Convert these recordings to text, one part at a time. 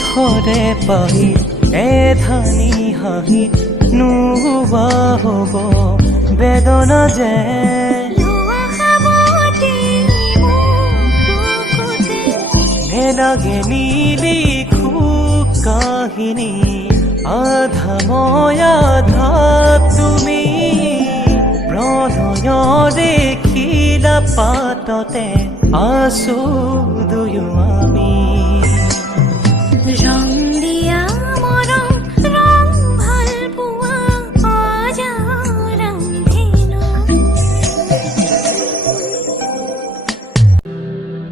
থরে পাহি এ ধানি হাঁহি নোহোৱা হ'ব বেদনা যে নেলাগে নিলিখো কাহিনী আধা মই আধা তুমি প্ৰণয় দেখিলা পাততে আছো দুয়ো আমি ৰং দিয়া মৰম ৰং ভাল পোৱা অজাৰম্ভিনো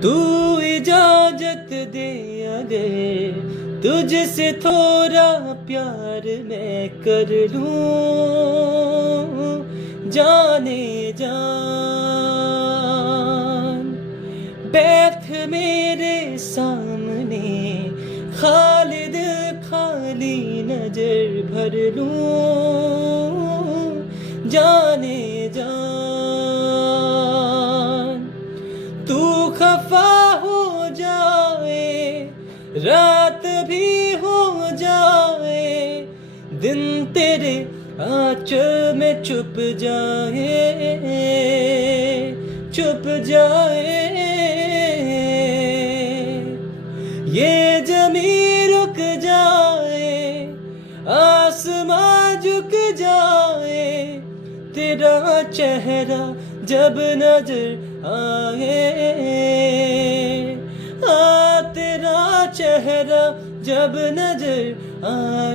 तू इजाजत दे अगर तुझसे थोड़ा प्यार मैं कर लूं जाने जान बैठ मेरे सामने खालिद खाली नजर भर लूं जाने जान तू खफा हो जाए रात भी हो जाए दिन तेरे आंचल में छुप जाए ये जमी रुक जाए आसमां झुक जाए तेरा चेहरा जब नजर आए तेरा चेहरा जब नजर आए